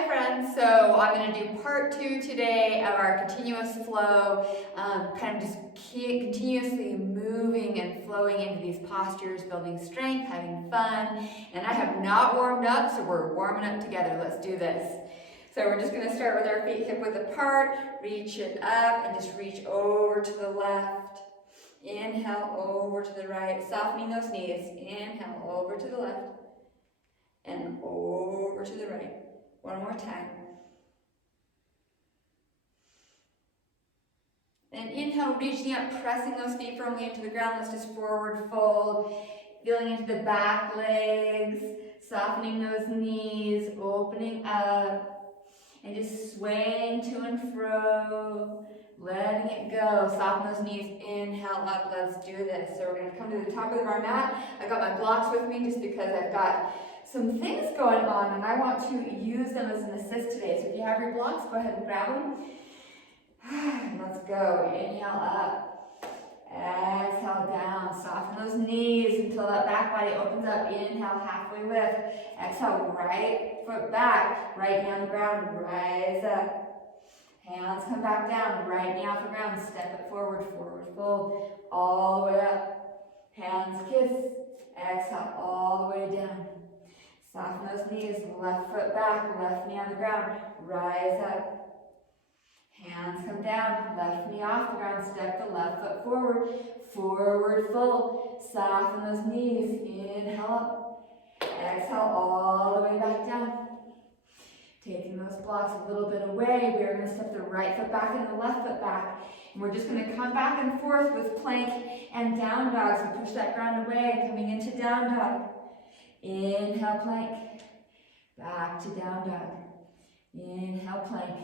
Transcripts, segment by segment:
Hi friends, so I'm going to do part 2 today of our continuous flow, kind of just continuously moving and flowing into these postures, building strength, having fun, and I have not warmed up, so we're warming up together. Let's do this. So we're just going to start with our feet hip width apart, reach it up and just reach over to the left. Inhale over to the right, softening those knees. Inhale over to the left and over to the right. One more time. And inhale, reaching up, pressing those feet firmly into the ground. Let's just forward fold, feeling into the back legs, softening those knees, opening up, and just swaying to and fro, letting it go. Soften those knees, inhale up, let's do this. So we're going to come to the top of our mat. I've got my blocks with me just because I've got some things going on and I want to use them as an assist today. So if you have your blocks, go ahead and grab them. Let's go. Inhale up. Exhale down. Soften those knees until that back body opens up. Inhale, halfway lift. Exhale, right foot back. Right knee on the ground. Rise up. Hands come back down. Right knee off the ground. Step it forward. Forward fold. All the way up. Hands kiss. Exhale all the way down. Soften those knees, left foot back, left knee on the ground, rise up. Hands come down, left knee off the ground, step the left foot forward, forward fold. Soften those knees, inhale up, exhale all the way back down. Taking those blocks a little bit away, we are going to step the right foot back and the left foot back. And we're just going to come back and forth with plank and down dog. So push that ground away, coming into down dog. Inhale, plank, back to down dog. Inhale, plank,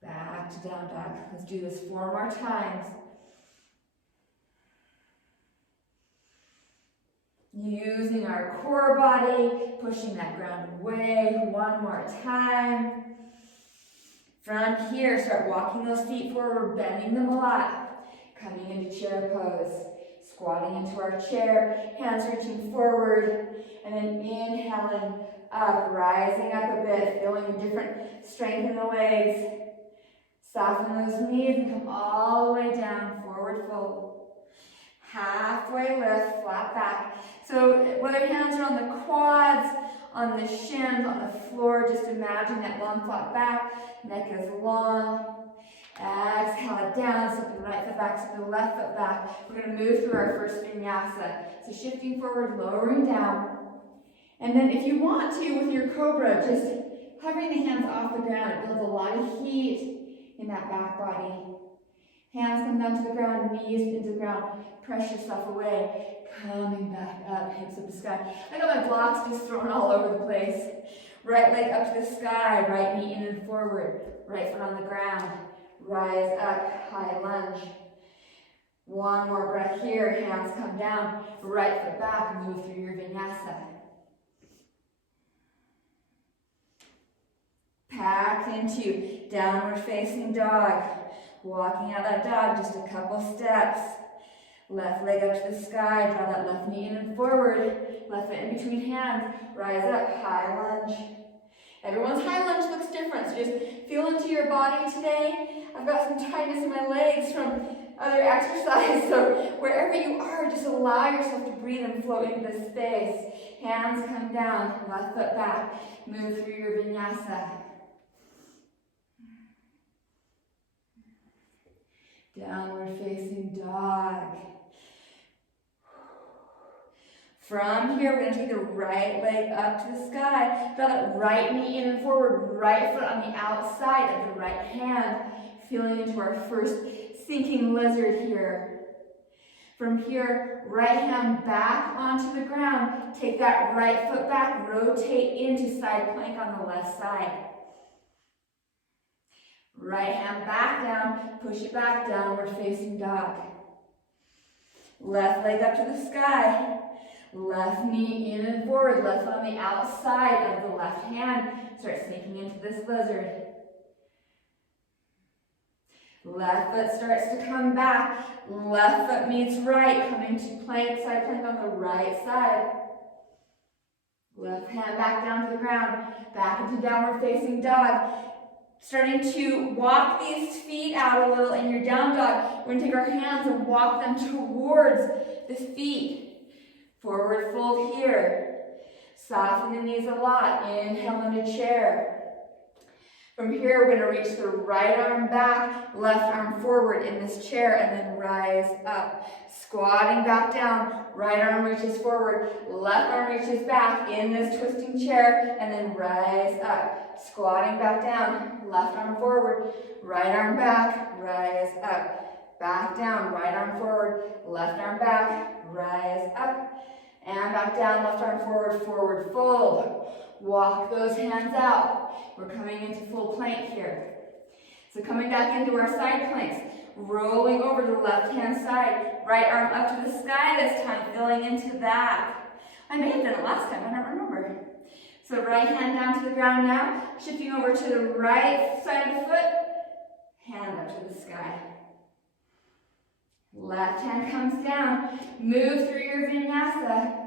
back to down dog. Let's do this 4 more times. Using our core body, pushing that ground away. 1 more time. From here, start walking those feet forward, bending them a lot. Coming into chair pose. Squatting into our chair, hands reaching forward, and then inhaling up, rising up a bit, feeling a different strength in the legs. Soften those knees and come all the way down, forward fold. Halfway lift, flat back. So whether hands are on the quads, on the shins, on the floor, just imagine that long flat back, neck is long. Exhale it down, step the right foot back, step the left foot back. We're going to move through our first vinyasa. So shifting forward, lowering down. And then if you want to, with your cobra, just hovering the hands off the ground. It builds a lot of heat in that back body. Hands come down to the ground, knees into the ground. Press yourself away. Coming back up, hips up the sky. I got my blocks just thrown all over the place. Right leg up to the sky, right knee in and forward. Right foot on the ground. Rise up, high lunge. 1 more breath here, hands come down, right foot back, move through your vinyasa. Packed into downward facing dog. Walking out that dog, just a couple steps. Left leg up to the sky, draw that left knee in and forward. Left foot in between hands, rise up, high lunge. Everyone's high lunge looks different, so just feel into your body today. I've got some tightness in my legs from other exercise, so wherever you are, just allow yourself to breathe and flow into this space. Hands come down, left foot back, move through your vinyasa. Downward facing dog. From here, we're going to take the right leg up to the sky. Draw that right knee in and forward, right foot on the outside of the right hand. Feeling into our first sinking lizard here. From here, right hand back onto the ground. Take that right foot back, rotate into side plank on the left side. Right hand back down, push it back, downward facing dog. Left leg up to the sky. Left knee in and forward, left on the outside of the left hand. Start sinking into this lizard. Left foot starts to come back. Left foot meets right, coming to plank, side plank on the right side. Left hand back down to the ground, back into downward facing dog. Starting to walk these feet out a little in your down dog. We're going to take our hands and walk them towards the feet. Forward fold here. Soften the knees a lot. Inhale into chair. From here, we're going to reach the right arm back, left arm forward in this chair, and then rise up. Squatting back down, right arm reaches forward, left arm reaches back in this twisting chair, and then rise up. Squatting back down, left arm forward, right arm back, rise up. Back down, right arm forward, left arm back, rise up. And back down, left arm forward, forward fold. Walk those hands out. We're coming into full plank here. So coming back into our side planks, rolling over to the left hand side, right arm up to the sky this time, filling into that. I may have done it last time, I don't remember. So right hand down to the ground now, shifting over to the right side of the foot, hand up to the sky. Left hand comes down, move through your vinyasa.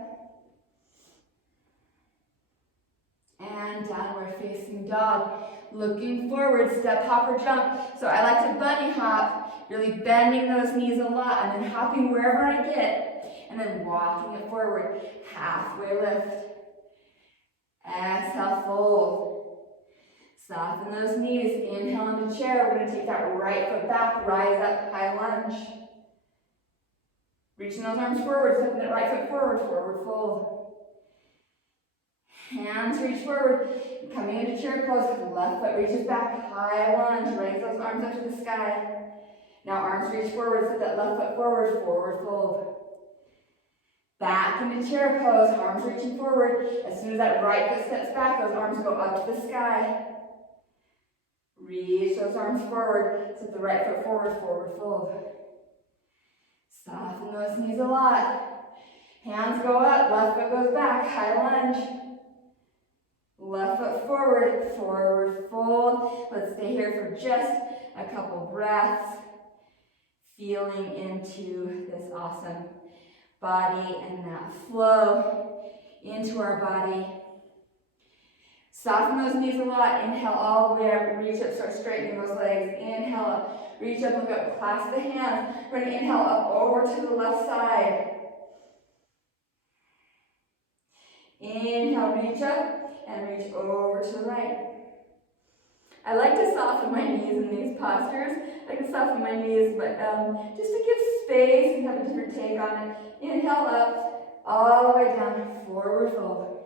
And downward facing dog. Looking forward, step, hop, or jump. So I like to bunny hop, really bending those knees a lot, and then hopping wherever I get, and then walking it forward. Halfway lift. Exhale, fold. Soften those knees. Inhale into chair. We're going to take that right foot back, rise up, high lunge. Reaching those arms forward, stepping that right foot forward, forward fold. Hands reach forward, coming into chair pose, left foot reaches back, high lunge, raise those arms up to the sky. Now arms reach forward, set that left foot forward, forward fold. Back into chair pose, arms reaching forward. As soon as that right foot steps back, those arms go up to the sky. Reach those arms forward, set the right foot forward, forward fold. Soften those knees a lot. Hands go up, left foot goes back, high lunge. Left foot forward, forward fold. Let's stay here for just a couple breaths. Feeling into this awesome body and that flow into our body. Soften those knees a lot. Inhale all the way up, reach up, start straightening those legs. Inhale up, reach up, look up, clasp the hands. We're going to inhale up over to the left side. Inhale, reach up. And reach over to the right. I like to soften my knees in these postures. I can soften my knees, but just to give space and have a different take on it. Inhale up, all the way down, forward fold.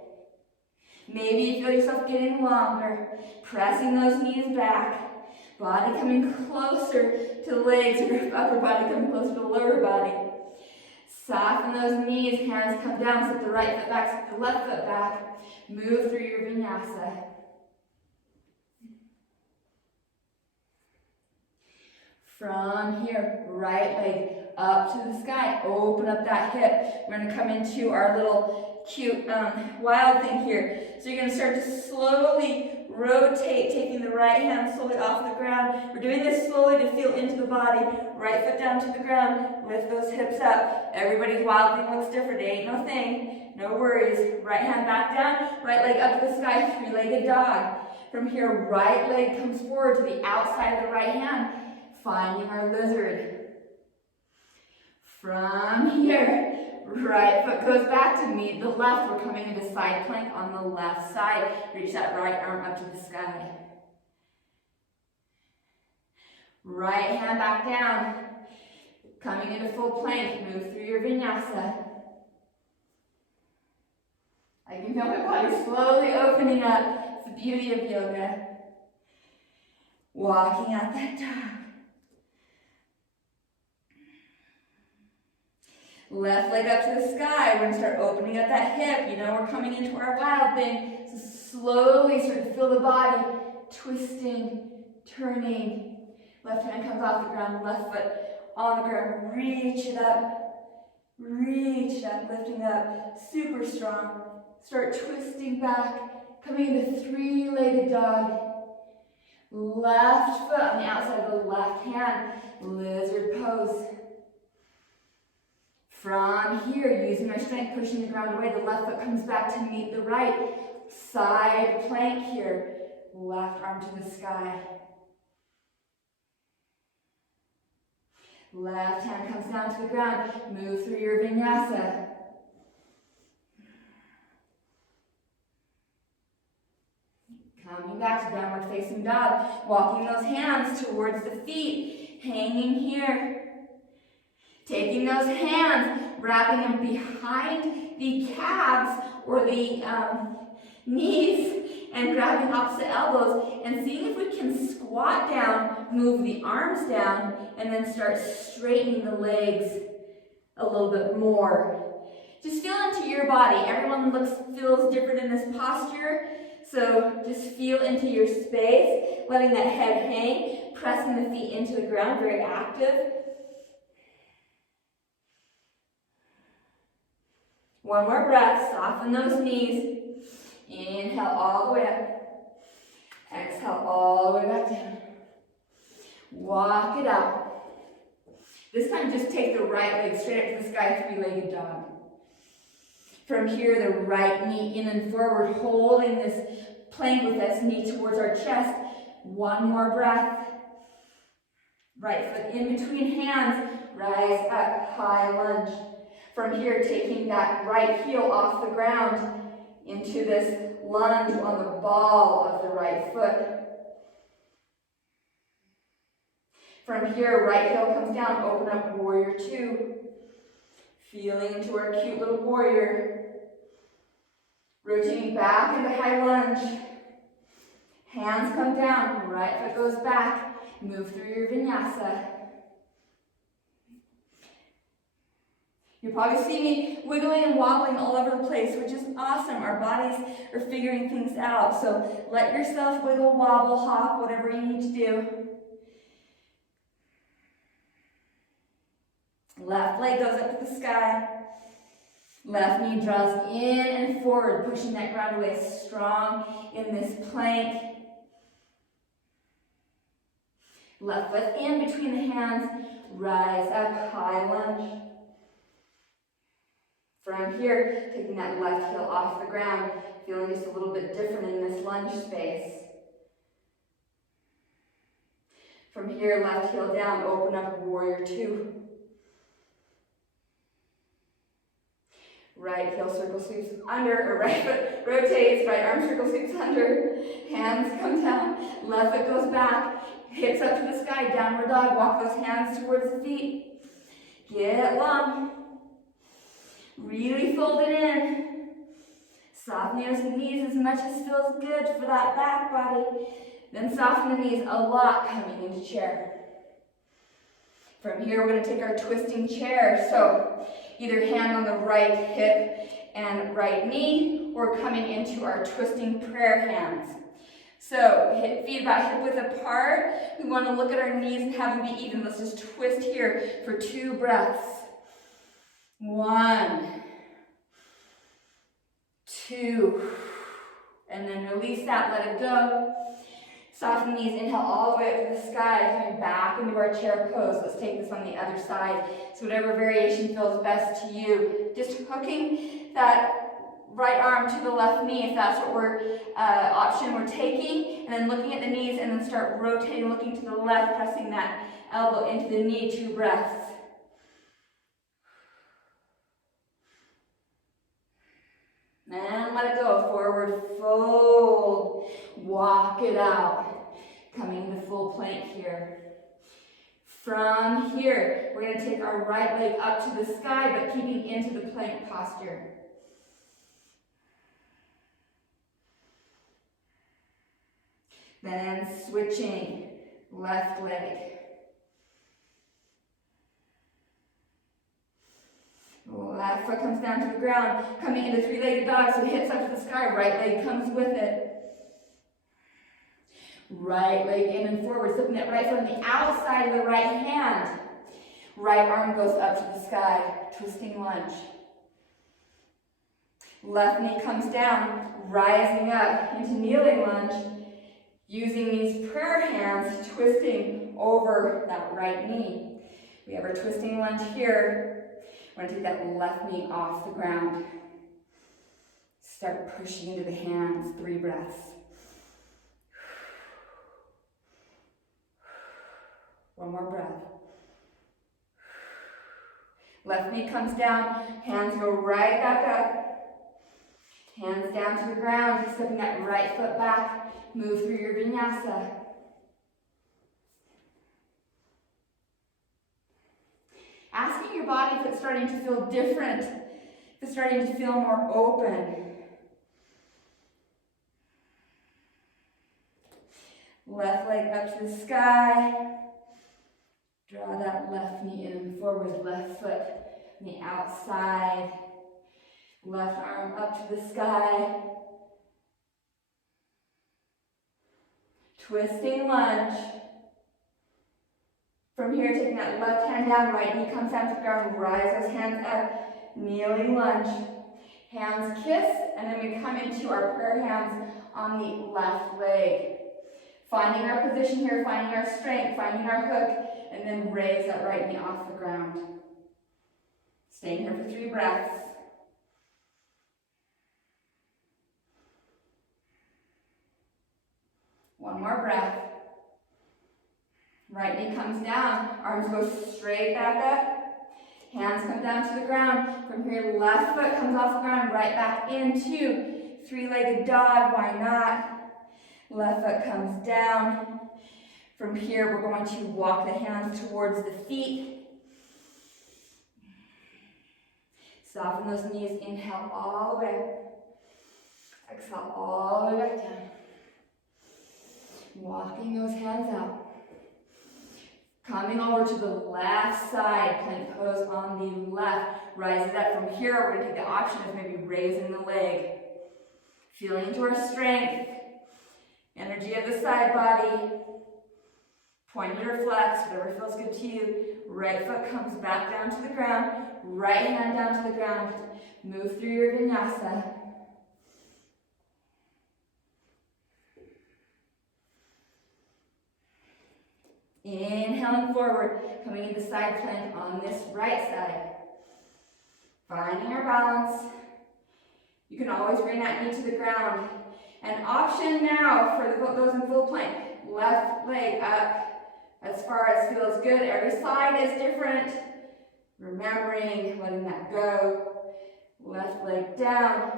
Maybe you feel yourself getting longer, pressing those knees back. Body coming closer to the legs, or upper body coming closer to the lower body. Soften those knees, hands come down, set the right foot back, set the left foot back. Move through your vinyasa. From here, right leg up to the sky. Open up that hip. We're going to come into our little cute wild thing here. So you're going to start to slowly rotate, taking the right hand slowly off the ground. We're doing this slowly to feel into the body. Right foot down to the ground. Lift those hips up. Everybody's wild thing looks different. It ain't no thing. No worries. Right hand back down. Right leg up to the sky. Three-legged dog. From here, right leg comes forward to the outside of the right hand. Finding our lizard. From here, right foot goes back to meet the left. We're coming into side plank on the left side. Reach that right arm up to the sky. Right hand back down. Coming into full plank. Move through your vinyasa. I can feel my body slowly opening up. It's the beauty of yoga. Walking out that dog. Left leg up to the sky. We're going to start opening up that hip. You know, we're coming into our wild thing. So slowly start to feel the body twisting, turning. Left hand comes off the ground, left foot on the ground. Reach it up, lifting up. Super strong. Start twisting back, coming into three-legged dog. Left foot on the outside of the left hand, lizard pose. From here, using my strength, pushing the ground away, the left foot comes back to meet the right. Side plank here. Left arm to the sky. Left hand comes down to the ground. Move through your vinyasa. Coming back to downward facing dog. Walking those hands towards the feet. Hanging here. Taking those hands, wrapping them behind the calves or the knees and grabbing opposite elbows and seeing if we can squat down, move the arms down, and then start straightening the legs a little bit more. Just feel into your body. Everyone feels different in this posture, so just feel into your space, letting that head hang, pressing the feet into the ground, very active. One more breath, soften those knees. Inhale all the way up. Exhale all the way back down. Walk it out. This time just take the right leg straight up to the sky, three-legged dog. From here, the right knee in and forward, holding this plank with this knee towards our chest. One more breath. Right foot in between hands, rise up, high lunge. From here, taking that right heel off the ground into this lunge on the ball of the right foot. From here, right heel comes down, open up warrior two. Feeling into our cute little warrior. Rotating back into high lunge. Hands come down, right foot goes back. Move through your vinyasa. You probably see me wiggling and wobbling all over the place, which is awesome. Our bodies are figuring things out. So let yourself wiggle, wobble, hop, whatever you need to do. Left leg goes up to the sky. Left knee draws in and forward, pushing that ground away strong in this plank. Left foot in between the hands. Rise up, high lunge. From here, taking that left heel off the ground, feeling just a little bit different in this lunge space. From here, left heel down, open up warrior two. Right heel circle sweeps under, or right foot rotates, right arm circle sweeps under, hands come down, left foot goes back, hips up to the sky, downward dog, walk those hands towards the feet. Get long. Really fold it in. Soften those knees as much as feels good for that back body. Then soften the knees a lot coming into chair. From here, we're going to take our twisting chair. So either hand on the right hip and right knee, or coming into our twisting prayer hands. So feet about hip width apart. We want to look at our knees and have them be even. Let's just twist here for 2 breaths. 1, 2, and then release that, let it go. Soften the knees, inhale all the way up to the sky, coming back into our chair pose. Let's take this on the other side. So whatever variation feels best to you. Just hooking that right arm to the left knee if that's what option we're taking, and then looking at the knees and then start rotating, looking to the left, pressing that elbow into the knee, 2 breaths. And let it go, forward fold, walk it out, coming into full plank here. From here, we're going to take our right leg up to the sky, but keeping into the plank posture. Then switching, left leg. Left foot comes down to the ground, coming into 3-legged dog, so hips up to the sky, right leg comes with it. Right leg in and forward, flipping that right foot on the outside of the right hand. Right arm goes up to the sky, twisting lunge. Left knee comes down, rising up into kneeling lunge, using these prayer hands, twisting over that right knee. We have our twisting lunge here. We're going to take that left knee off the ground. Start pushing into the hands, 3 breaths. One more breath. Left knee comes down, hands go right back up. Hands down to the ground, stepping that right foot back. Move through your vinyasa. Asking your body if it's starting to feel different, if it's starting to feel more open. Left leg up to the sky. Draw that left knee in and forward, left foot on the outside. Left arm up to the sky. Twisting lunge. From here, taking that left hand down, right knee comes down to the ground, rise those hands up, kneeling lunge. Hands kiss, and then we come into our prayer hands on the left leg. Finding our position here, finding our strength, finding our hook, and then raise that right knee off the ground. Staying here for 3 breaths. One more breath. Right knee comes down, arms go straight back up. Hands come down to the ground. From here, left foot comes off the ground, right back into 3-legged dog, why not? Left foot comes down. From here, we're going to walk the hands towards the feet. Soften those knees, inhale all the way. Exhale all the way back down. Walking those hands out. Coming over to the left side, plank pose on the left. Rise it up. From here, we're going to take the option of maybe raising the leg. Feeling into our strength. Energy of the side body. Pointed or flex, whatever feels good to you. Right foot comes back down to the ground. Right hand down to the ground. Move through your vinyasa. Inhaling forward, coming into side plank on this right side. Finding our balance. You can always bring that knee to the ground. An option now for those in full plank. Left leg up as far as feels good. Every side is different. Remembering, letting that go. Left leg down,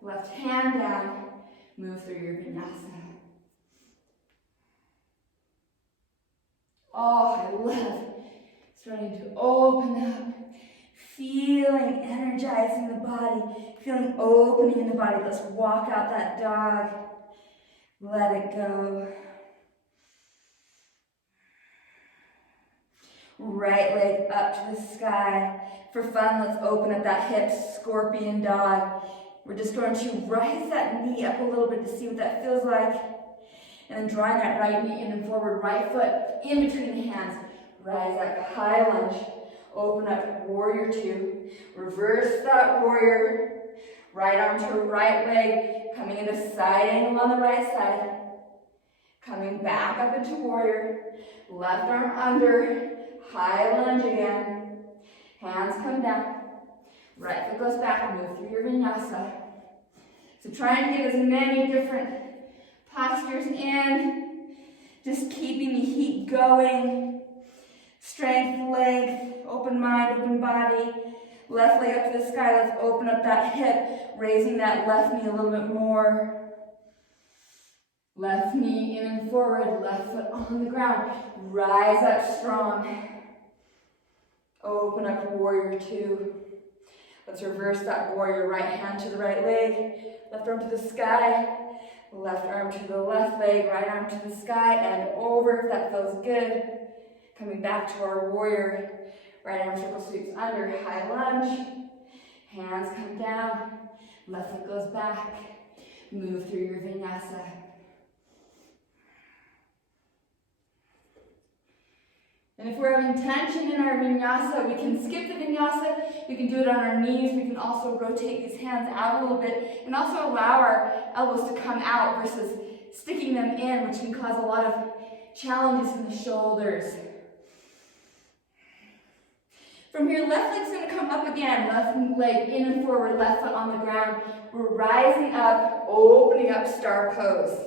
left hand down. Move through your vinyasa. Oh, I love starting to open up, feeling energized in the body, feeling opening in the body. Let's walk out that dog. Let it go. Right leg up to the sky. For fun, let's open up that hip, scorpion dog. We're just going to rise that knee up a little bit to see what that feels like. And then drawing that right knee in and forward, right foot in between the hands. Rise up, high lunge. Open up, warrior 2. Reverse that warrior. Right arm to right leg. Coming into side angle on the right side. Coming back up into warrior. Left arm under. High lunge again. Hands come down. Right foot goes back. Move through your vinyasa. So trying to get as many different postures in, just keeping the heat going. Strength, length, open mind, open body. Left leg up to the sky. Let's open up that hip, raising that left knee a little bit more. Left knee in and forward, left foot on the ground. Rise up strong. Open up warrior 2. Let's reverse that warrior. Right hand to the right leg, left arm to the sky. Left arm to the left leg, right arm to the sky and over if that feels good. Coming back to our warrior. Right arm circle sweeps under, high lunge. Hands come down. Left foot goes back. Move through your vinyasa. And if we're having tension in our vinyasa, we can skip the vinyasa. We can do it on our knees. We can also rotate these hands out a little bit and also allow our elbows to come out versus sticking them in, which can cause a lot of challenges in the shoulders. From here, left leg's going to come up again. Left leg in and forward, left foot on the ground. We're rising up, opening up star pose.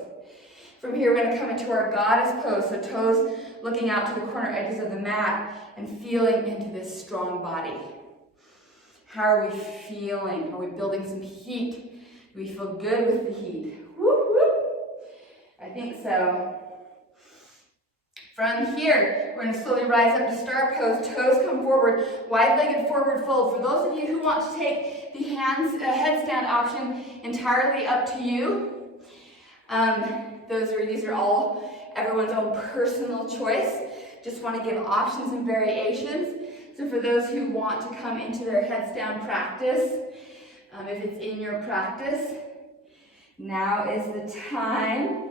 From here, we're going to come into our goddess pose. So toes looking out to the corner edges of the mat and feeling into this strong body. How are we feeling? Are we building some heat? Do we feel good with the heat? Whoop, whoop. I think so. From here, we're going to slowly rise up to star pose. Toes come forward, wide-legged forward fold. For those of you who want to take the headstand option, entirely up to you. These are all everyone's own personal choice. Just want to give options and variations. So for those who want to come into their headstand practice, if it's in your practice, now is the time.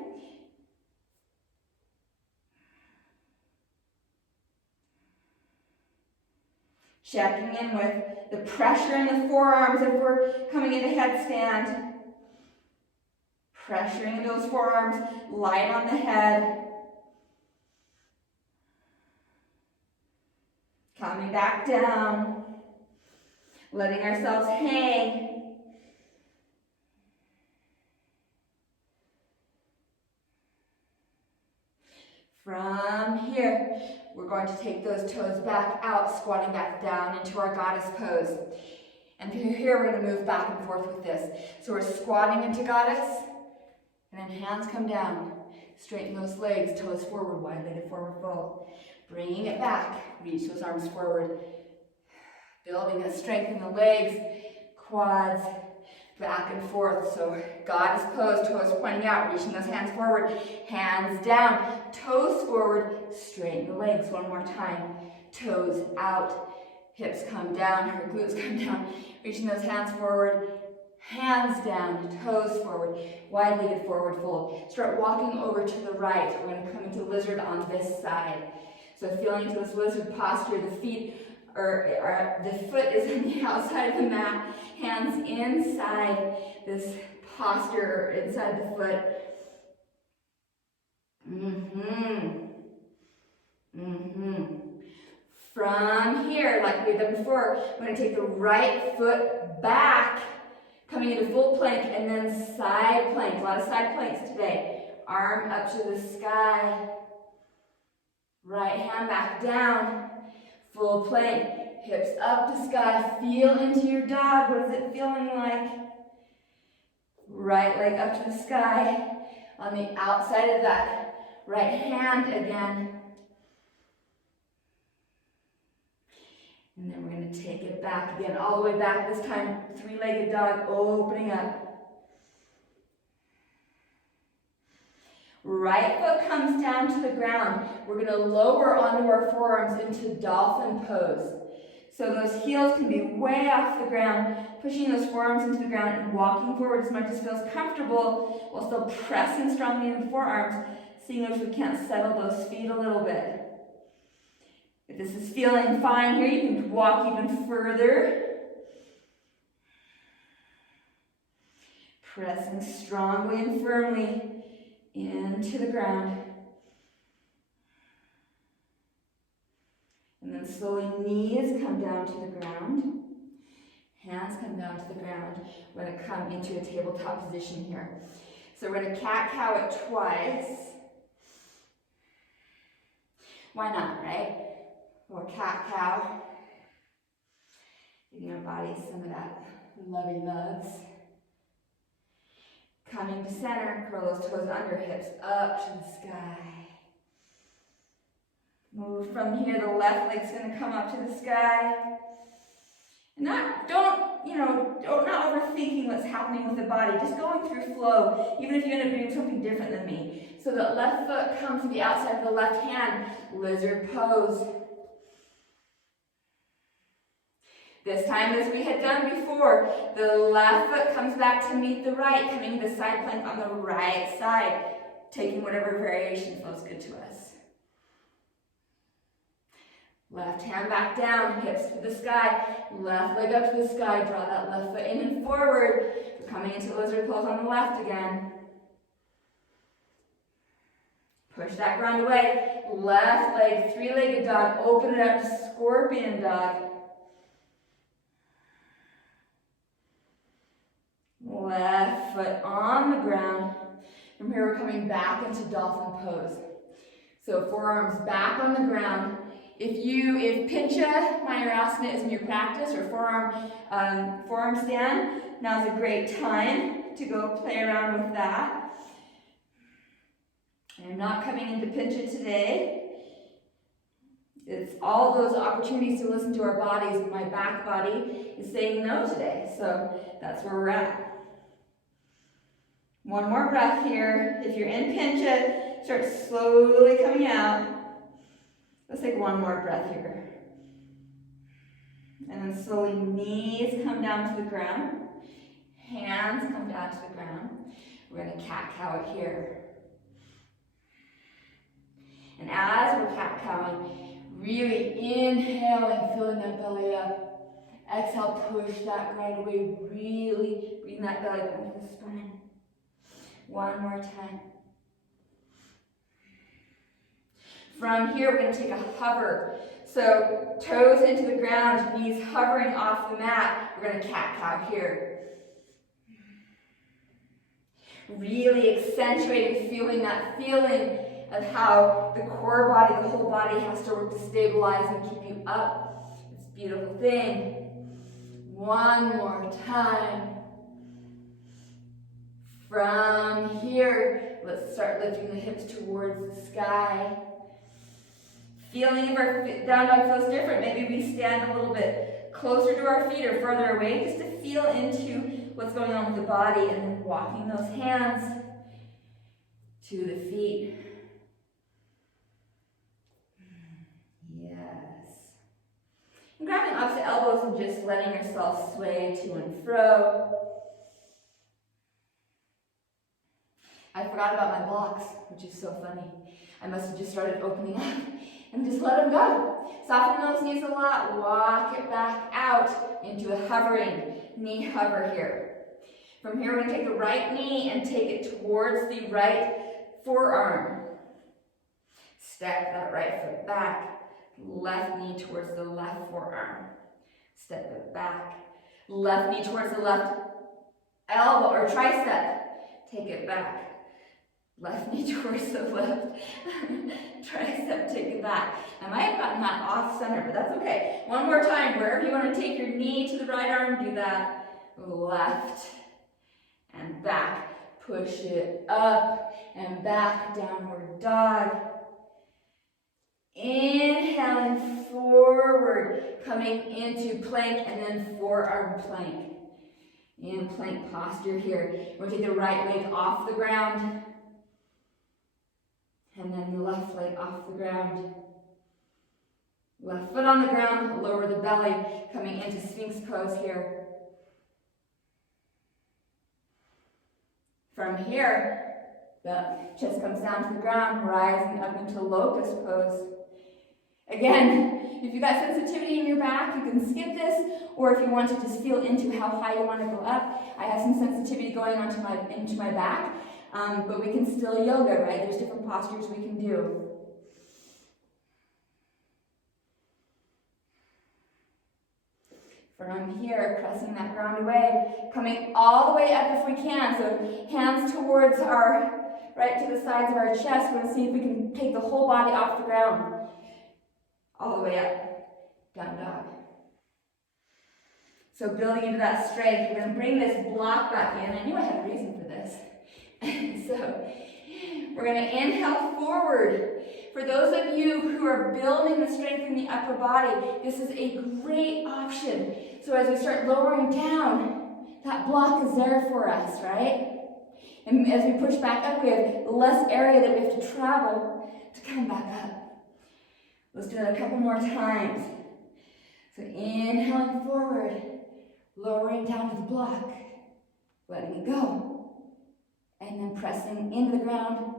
Checking in with the pressure in the forearms if we're coming into headstand. Pressuring in those forearms, light on the head. Coming back down. Letting ourselves hang. From here, we're going to take those toes back out, squatting back down into our goddess pose. And from here, we're going to move back and forth with this. So we're squatting into goddess, and then hands come down. Straighten those legs, toes forward, wide-legged forward fold. Bringing it back, reach those arms forward. Building a strength in the legs, quads, back and forth. So goddess pose, toes pointing out, reaching those hands forward, hands down, toes forward, straighten the legs one more time. Toes out, hips come down, her glutes come down, reaching those hands forward, hands down, toes forward, wide-legged forward fold. Start walking over to the right. We're going to come into lizard on this side. So feeling into this lizard posture, the foot is on the outside of the mat, hands inside this posture, inside the foot. From here, like we've done before, we're going to take the right foot back, coming into full plank, and then side plank. A lot of side planks today. Arm up to the sky. Right hand back down. Full plank. Hips up to sky. Feel into your dog. What is it feeling like? Right leg up to the sky. On the outside of that right hand again. And then we're going to take it back again, all the way back. This time, three-legged dog, opening up. Right foot comes down to the ground. We're going to lower onto our forearms into dolphin pose. So those heels can be way off the ground, pushing those forearms into the ground and walking forward as much as feels comfortable while still pressing strongly into the forearms, seeing if we can't settle those feet a little bit. If this is feeling fine here, you can walk even further. Pressing strongly and firmly into the ground. And then slowly knees come down to the ground. Hands come down to the ground. We're going to come into a tabletop position here. So we're going to cat-cow it twice. Why not, right? Or cat-cow. Giving our body some of that lovey loves. Coming to center, curl those toes under, hips up to the sky. Move from here, the left leg's going to come up to the sky. And not overthinking what's happening with the body, just going through flow, even if you end up doing something different than me. So the left foot comes to the outside of the left hand, lizard pose. This time, as we had done before, the left foot comes back to meet the right, coming to the side plank on the right side, taking whatever variation feels good to us. Left hand back down, hips to the sky, left leg up to the sky, draw that left foot in and forward. We're coming into lizard pose on the left again. Push that ground away, left leg, three-legged dog, open it up to scorpion dog. From here, we're coming back into dolphin pose. So forearms back on the ground. If Pincha Mayurasana is in your practice, or forearm stand, now's a great time to go play around with that. I'm not coming into Pincha today. It's all those opportunities to listen to our bodies. My back body is saying no today, so that's where we're at. One more breath here. If you're in Pincha, start slowly coming out. Let's take one more breath here. And then slowly knees come down to the ground. Hands come down to the ground. We're going to cat-cow it here. And as we're cat-cowing, really inhaling, filling that belly up. Exhale, push that right away. Really bring that belly down to the spine. One more time. From here, we're going to take a hover. So toes into the ground, knees hovering off the mat. We're going to cat-cow here. Really accentuating, feeling that feeling of how the core body, the whole body has to work to stabilize and keep you up. It's a beautiful thing. One more time. From here, let's start lifting the hips towards the sky. Feeling if our down dog feels different. Maybe we stand a little bit closer to our feet or further away, just to feel into what's going on with the body, and then walking those hands to the feet. Yes. And grabbing opposite elbows and just letting yourself sway to and fro. I forgot about my blocks, which is so funny. I must have just started opening up and just let them go. Soften those knees a lot. Walk it back out into a hovering knee hover here. From here, we're going to take the right knee and take it towards the right forearm. Step that right foot back. Left knee towards the left forearm. Step it back. Left knee towards the left elbow or tricep. Take it back. Left knee towards the left tricep, take it back. I might have gotten that off center, but that's okay. One more time, wherever you want to take your knee to the right arm, do that. Left and back. Push it up and back, downward dog. Inhaling forward, coming into plank and then forearm plank. In plank posture here. We're going to take the right leg off the ground. And then the left leg off the ground. Left foot on the ground, lower the belly, coming into Sphinx pose here. From here, the chest comes down to the ground, rising up into locust pose. Again, if you've got sensitivity in your back, you can skip this, or if you want to just feel into how high you want to go up. I have some sensitivity going into my back. But we can still yoga, right? There's different postures we can do. From here, pressing that ground away, coming all the way up if we can. So hands towards right to the sides of our chest. We're going to see if we can take the whole body off the ground. All the way up, down dog. So building into that strength, we're going to bring this block back in. I knew I had a reason for this. So we're going to inhale forward. For those of you who are building the strength in the upper body, this is a great option. So as we start lowering down, that block is there for us, right? And as we push back up, we have less area that we have to travel to come back up. Let's do that a couple more times. So inhaling forward, lowering down to the block, letting it go. And then pressing into the ground,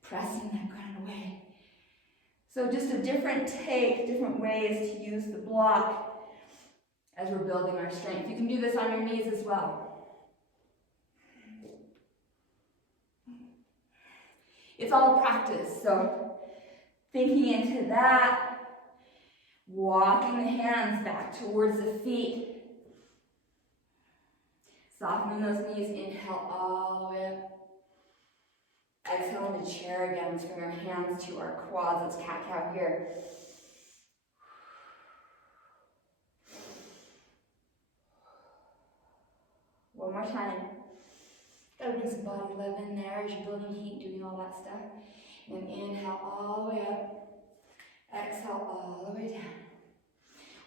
pressing that ground away. So just a different take, different ways to use the block as we're building our strength. You can do this on your knees as well. It's all a practice, so thinking into that, walking the hands back towards the feet. Softening those knees, inhale all the way up. Exhale into chair again. Let's bring our hands to our quads. Let's cat-cow here. One more time. Gotta bring some body love in there as you're building heat, doing all that stuff. And inhale all the way up. Exhale all the way down.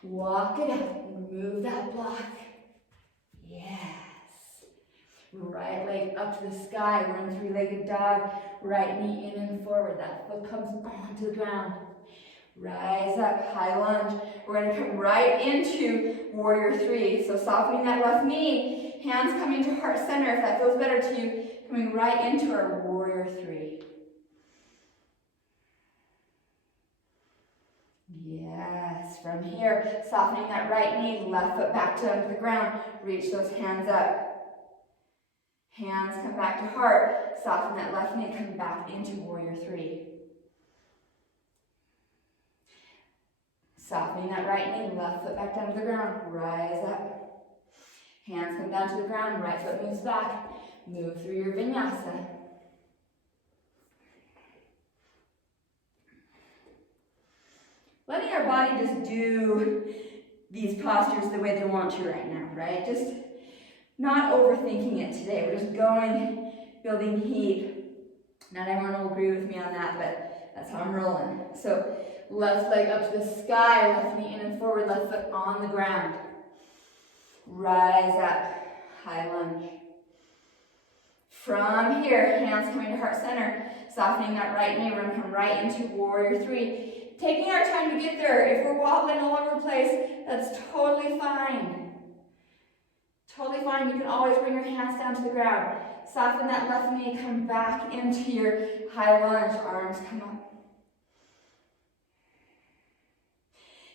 Walk it out and remove that block. Yes. Right leg up to the sky. We're in three-legged dog. Right knee in and forward. That foot comes onto the ground. Rise up, high lunge. We're going to come right into warrior three. So softening that left knee, hands coming to heart center. If that feels better to you, coming right into our warrior three. Yes, from here, softening that right knee, left foot back down to the ground. Reach those hands up. Hands come back to heart. Soften that left knee, come back into warrior three. Softening that right knee, left foot back down to the ground. Rise up. Hands come down to the ground, right foot moves back. Move through your vinyasa. Letting our body just do these postures the way they want to right now, right? Just not overthinking it today. We're just going, building heat. Not everyone will agree with me on that, but that's how I'm rolling. So left leg up to the sky, left knee in and forward, left foot on the ground. Rise up, high lunge. From here, hands coming to heart center, softening that right knee. We're going to come right into warrior three. Taking our time to get there. If we're wobbling all over the place, that's totally fine. Totally fine. You can always bring your hands down to the ground. Soften that left knee, come back into your high lunge. Arms come up.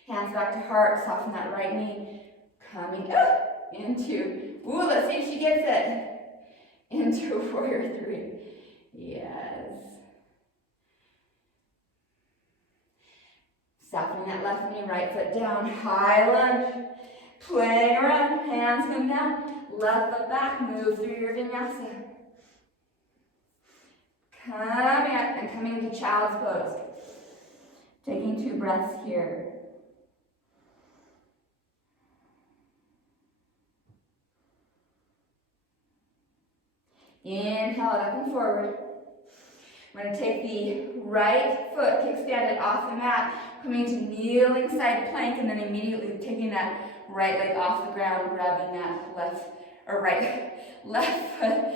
Hands back to heart. Soften that right knee, coming up into, let's see if she gets it. Into warrior three. Yes. Softening that left knee, right foot down, high lunge. Playing around, hands come down, left foot back, move through your vinyasa. Coming up and coming into child's pose. Taking 2 breaths here. Inhale it up and forward. We're going to take the right foot, kickstand it off the mat, coming to kneeling side plank, and then immediately taking that right leg off the ground, grabbing that left foot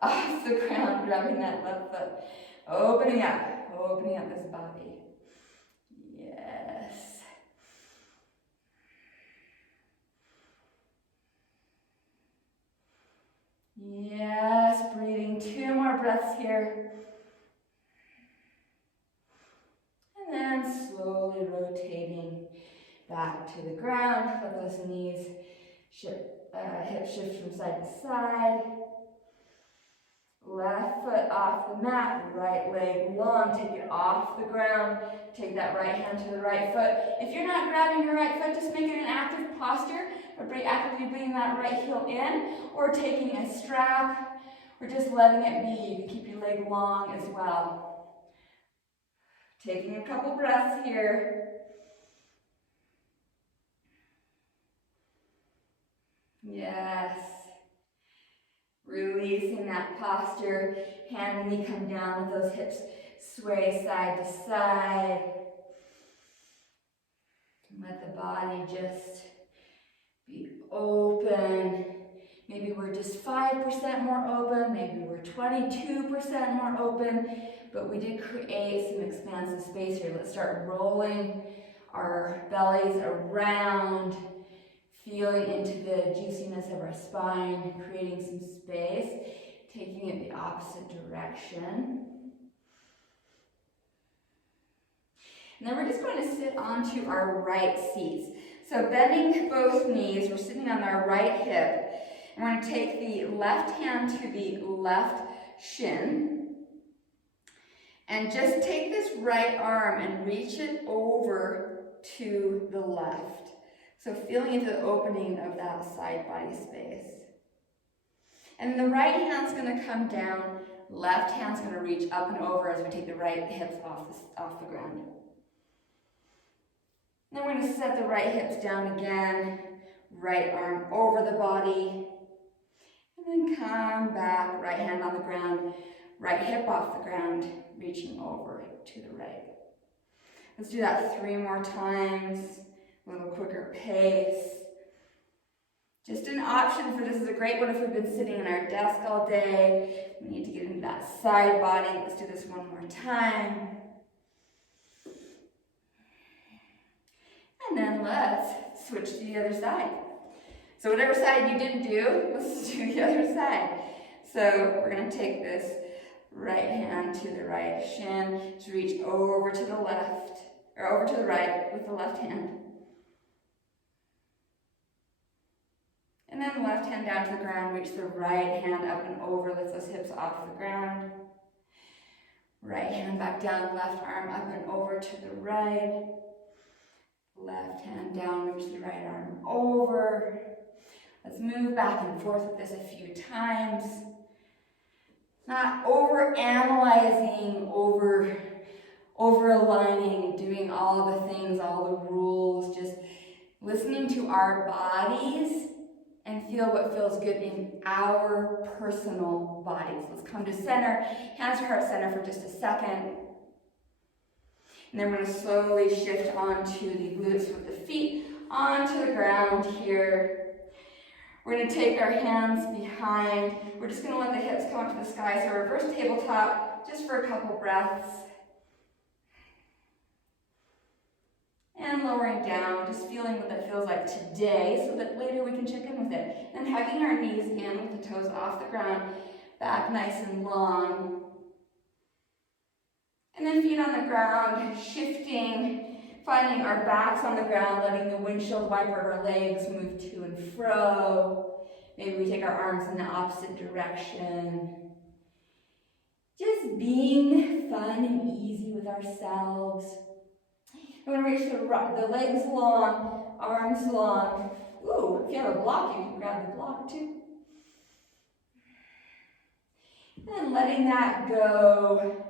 off the ground, grabbing that left foot. Opening up this body. Yes. Yes, breathing 2 more breaths here. And then slowly rotating back to the ground. Let those knees hip shift from side to side. Left foot off the mat, right leg long, take it off the ground. Take that right hand to the right foot. If you're not grabbing your right foot, just make it an active posture, or actively bringing that right heel in, or taking a strap, or just letting it be. You can keep your leg long as well. Taking a couple breaths here. Yes. Releasing that posture, hand and knee come down, let those hips sway side to side. Let the body just be open. Maybe we're just 5% more open, maybe we're 22% more open, but we did create some expansive space here. Let's start rolling our bellies around, feeling into the juiciness of our spine, creating some space, taking it the opposite direction. And then we're just going to sit onto our right seats. So bending both knees, we're sitting on our right hip. And we're going to take the left hand to the left shin. And just take this right arm and reach it over to the left. So feeling into the opening of that side body space. And the right hand's going to come down, Left hand's going to reach up and over as we take the right hips off the ground. Then we're going to set the right hips down again, right arm over the body, and then come back, right hand on the ground, right hip off the ground, reaching over to the right. Let's do that 3 more times, a little quicker pace. Just an option for this is a great one if we've been sitting in our desk all day. We need to get into that side body. Let's do this 1 more time. And then let's switch to the other side. So whatever side you didn't do, let's do the other side. So we're going to take this right hand to the right shin, to reach over to the left, or over to the right with the left hand. And then left hand down to the ground, reach the right hand up and over, lift those hips off the ground. Right hand back down, left arm up and over to the right. Left hand down, reach the right arm over. Let's move back and forth with this a few times. Not over-analyzing, over-aligning, doing all the things, all the rules, just listening to our bodies and feel what feels good in our personal bodies. Let's come to center, hands to heart center for just a second. And then we're going to slowly shift onto the glutes with the feet onto the ground here. We're going to take our hands behind. We're just going to let the hips come up to the sky. So reverse tabletop just for a couple breaths. And lowering down, just feeling what that feels like today so that later we can check in with it. And hugging our knees in with the toes off the ground, back nice and long. And then feet on the ground, shifting, finding our backs on the ground, letting the windshield wiper of our legs move to and fro. Maybe we take our arms in the opposite direction. Just being fun and easy with ourselves. We're going to reach the legs long, arms long. Ooh, if you have a block, you can grab the block too. And letting that go.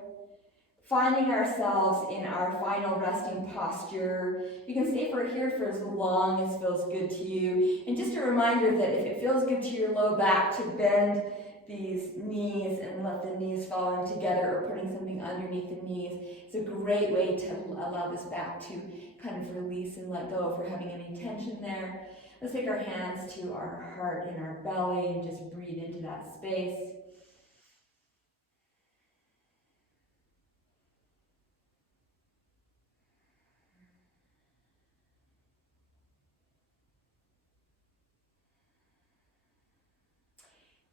Finding ourselves in our final resting posture. You can stay here for as long as feels good to you. And just a reminder that if it feels good to your low back, to bend these knees and let the knees fall in together, or putting something underneath the knees. It's a great way to allow this back to kind of release and let go if we're having any tension there. Let's take our hands to our heart and our belly and just breathe into that space.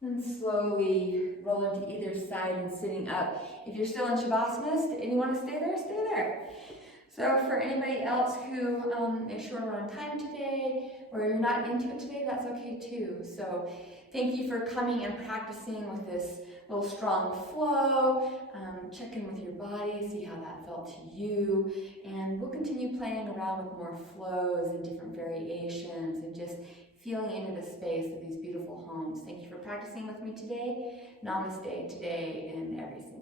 And slowly roll into either side and sitting up. If you're still in Shavasana and you want to stay there, stay there. So for anybody else who is short on time today, or you're not into it today, that's okay too. So thank you for coming and practicing with this little strong flow. Check in with your body, see how that felt to you. And we'll continue playing around with more flows and different variations and just feeling into the space of these beautiful homes. Thank you for practicing with me today. Namaste today and every single day.